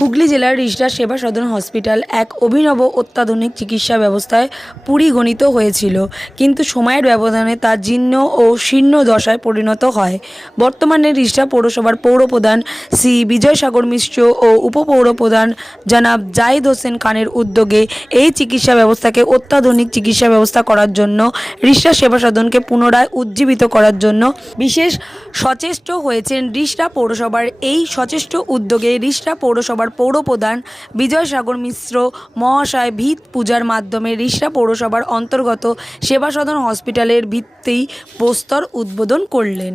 হুগলি জেলার রিজডা সেবা সদন হসপিটাল এক অভিনব অত্যাধুনিক চিকিৎসা ব্যবস্থায় পরিগণিত হয়েছিল, কিন্তু সময়ের ব্যবধানে তা জীর্ণ ও শীর্ণ দশায় পরিণত হয়। বর্তমানে রিজডা পৌরসভার পৌরপ্রধান শ্রী বিজয়সাগর মিশ্র ও উপপৌরপ্রধান জনাব জাহিদ হোসেন খানের উদ্যোগে এই চিকিৎসা ব্যবস্থাকে অত্যাধুনিক চিকিৎসা ব্যবস্থা করার জন্য রিজডা সেবা সদনকে পুনরায় উজ্জীবিত করার জন্য বিশেষ সচেষ্ট হয়েছেন রিষ্টা পৌরসভার এই সচেষ্ট উদ্যোগে রিষ্টা পৌরসভার পৌরপ্রধান বিজয় সাগর মিশ্র মহাশয় ভিত পূজার মাধ্যমে রিষ্টা পৌরসভার অন্তর্গত সেবা সদন হসপিটালের ভিত্তি প্রস্তর উদ্বোধন করলেন।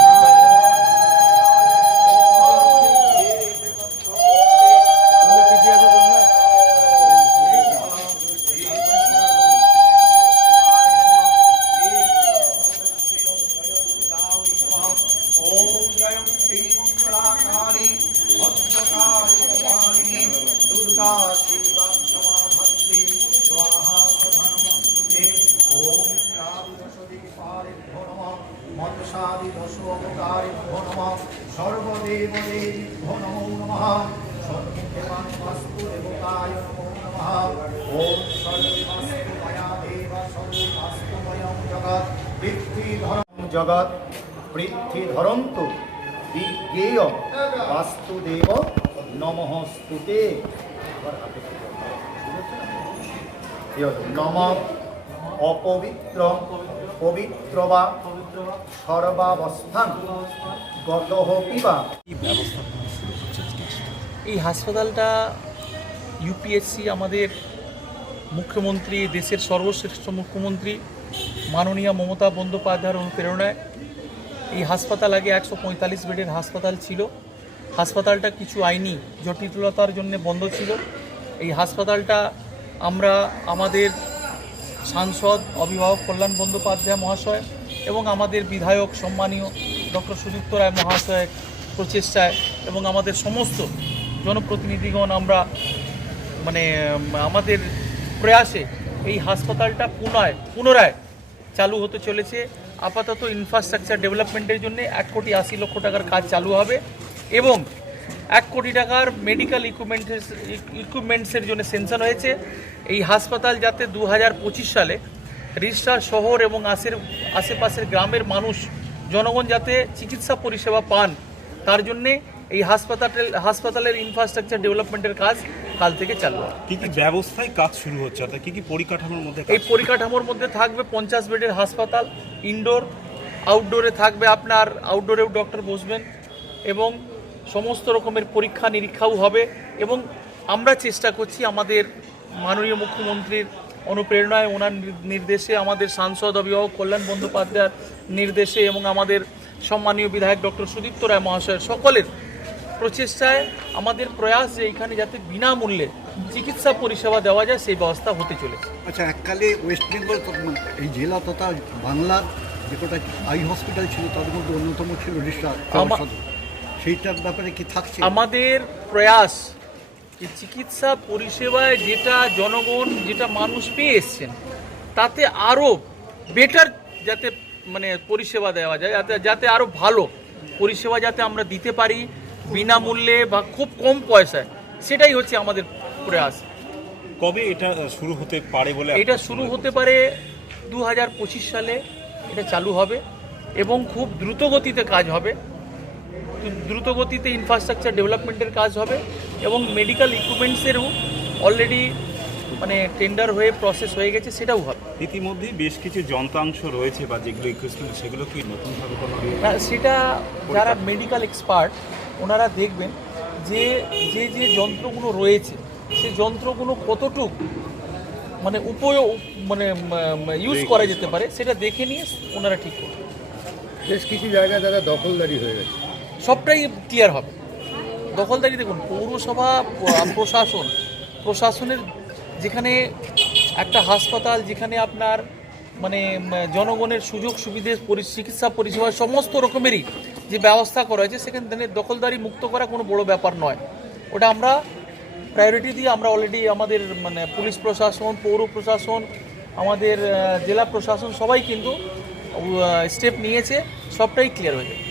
দেবীভ্যো নমো নমঃ। সর্বদেবান বাস্তু দেবতায় নমো নমঃ। ওম সর্বাস্তু ময়া দেব সর্বাস্তু ময়ং জগৎ পৃথ্বী ধরন্ত বিজ্ঞেয় বাস্তুদেব নমঃ স্তুতে? নম অপবিত্র পবিত্র বা সর্বাবস্থান। এই হাসপাতালটা ইউপিএসসি আমাদের মুখ্যমন্ত্রী, দেশের সর্বশ্রেষ্ঠ মুখ্যমন্ত্রী, মাননীয় মমতা বন্দ্যোপাধ্যায়ের অনুপ্রেরণায় এই হাসপাতাল আগে একশো পঁয়তাল্লিশ বেডের হাসপাতাল ছিল। হাসপাতালটা কিছু আইনি জটিলতার জন্য বন্ধ ছিল। এই হাসপাতালটা আমরা আমাদের সাংসদ, অভিভাবক কল্যাণ বন্দ্যোপাধ্যায় মহাশয় এবং আমাদের বিধায়ক, সম্মানীয় ডক্টর সুযুক্ত রায় মহাশয়ের প্রচেষ্টায় এবং আমাদের সমস্ত জনপ্রতিনিধিগণ আমরা মানে আমাদের প্রয়াসে এই হাসপাতালটা পুনরায় পুনরায় চালু হতে চলেছে। আপাতত ইনফ্রাস্ট্রাকচার ডেভেলপমেন্টের জন্য এক কোটি আশি লক্ষ টাকার কাজ চালু হবে এবং এক কোটি টাকার মেডিকেল ইকুইপমেন্টস ইকুইপমেন্টসের জন্য সেনশন হয়েছে। এই হাসপাতাল যাতে দু হাজার পঁচিশ সালে রিস্টার শহর এবং আশের, আশেপাশের গ্রামের মানুষ জনগণ যাতে চিকিৎসা পরিষেবা পান তার জন্যে এই হাসপাতাল হাসপাতালের ইনফ্রাস্ট্রাকচার ডেভেলপমেন্টের কাজ কাল থেকে চালু হবে। কি কি ব্যবস্থায় কাজ শুরু হচ্ছে? অর্থাৎ কি কি পরিকাঠামোর মধ্যে এই পরিকাঠামোর মধ্যে থাকবে পঞ্চাশ বেডের হাসপাতাল ইনডোর আউটডোরে থাকবে আপনার আউটডোরেও ডক্টর বসবেন এবং সমস্ত রকমের পরীক্ষা নিরীক্ষাও হবে এবং আমরা চেষ্টা করছি আমাদের মাননীয় মুখ্যমন্ত্রীর অনুপ্রেরণায় ওনার নির্দেশে আমাদের সাংসদ অভিভাবক কল্যাণ বন্দ্যোপাধ্যায়ের নির্দেশে এবং আমাদের সম্মানীয় বিধায়ক ডক্টর সুদীপ্ত রায় মহাশয়ের সকলের প্রচেষ্টায় আমাদের প্রয়াস যে এখানে যাতে বিনামূল্যে চিকিৎসা পরিষেবা দেওয়া যায় সেই ব্যবস্থা হতে চলেছে। আচ্ছা এককালে ওয়েস্ট বেঙ্গল তথা এই জেলা তথা বাংলার যে কটা আই হসপিটাল ছিল তাদের মধ্যে অন্যতম ছিল সেইটার ব্যাপারে কি থাকছে? আমাদের প্রয়াস যে চিকিৎসা পরিষেবায় যেটা জনগণ যেটা মানুষ পেয়ে এসছেন তাতে আরও বেটার যাতে মানে পরিষেবা দেওয়া যায় যাতে যাতে আরও ভালো পরিষেবা যাতে আমরা দিতে পারি বিনামূল্যে বা খুব কম পয়সায় সেটাই হচ্ছে আমাদের প্রয়াস। কবে এটা শুরু হতে পারে বলে এটা শুরু হতে পারে দু হাজার পঁচিশ সালে এটা চালু হবে এবং খুব দ্রুত গতিতে কাজ হবে। দ্রুত গতিতে ইনফ্রাস্ট্রাকচার ডেভেলপমেন্টের কাজ হবে এবং মেডিকেল ইকুইপমেন্টসেরও অলরেডি মানে টেন্ডার হয়ে প্রসেস হয়ে গেছে সেটাও হবে। ইতিমধ্যেই বেশ কিছু যন্ত্রাংশ রয়েছে বা যেগুলো ইকুইপমেন্ট সেগুলো কি নতুনভাবে কোনো না সেটা যারা মেডিকেল এক্সপার্ট ওনারা দেখবেন যে যে যে যন্ত্রগুলো রয়েছে সে যন্ত্রগুলো কতটুক মানে উপয়োগ মানে ইউজ করা যেতে পারে সেটা দেখে নিয়ে ওনারা ঠিক করবেন বেশ কিছু জায়গায় দাদা দখলদারি হয়ে গেছে। সবটাই ক্লিয়ার হবে। দখলদারি দেখুন, পৌরসভা প্রশাসন, প্রশাসনের যেখানে একটা হাসপাতাল, যেখানে আপনার মানে জনগণের সুযোগ সুবিধে চিকিৎসা পরিষেবা সমস্ত রকমেরই যে ব্যবস্থা করা হয়েছে, সেখানে দখলদারি মুক্ত করা কোনো বড় ব্যাপার নয়। ওটা আমরা প্রায়োরিটি দিয়ে আমরা অলরেডি আমাদের মানে পুলিশ প্রশাসন, পৌর প্রশাসন, আমাদের জেলা প্রশাসন সবাই কিন্তু স্টেপ নিয়েছে, সবটাই ক্লিয়ার হয়ে যাবে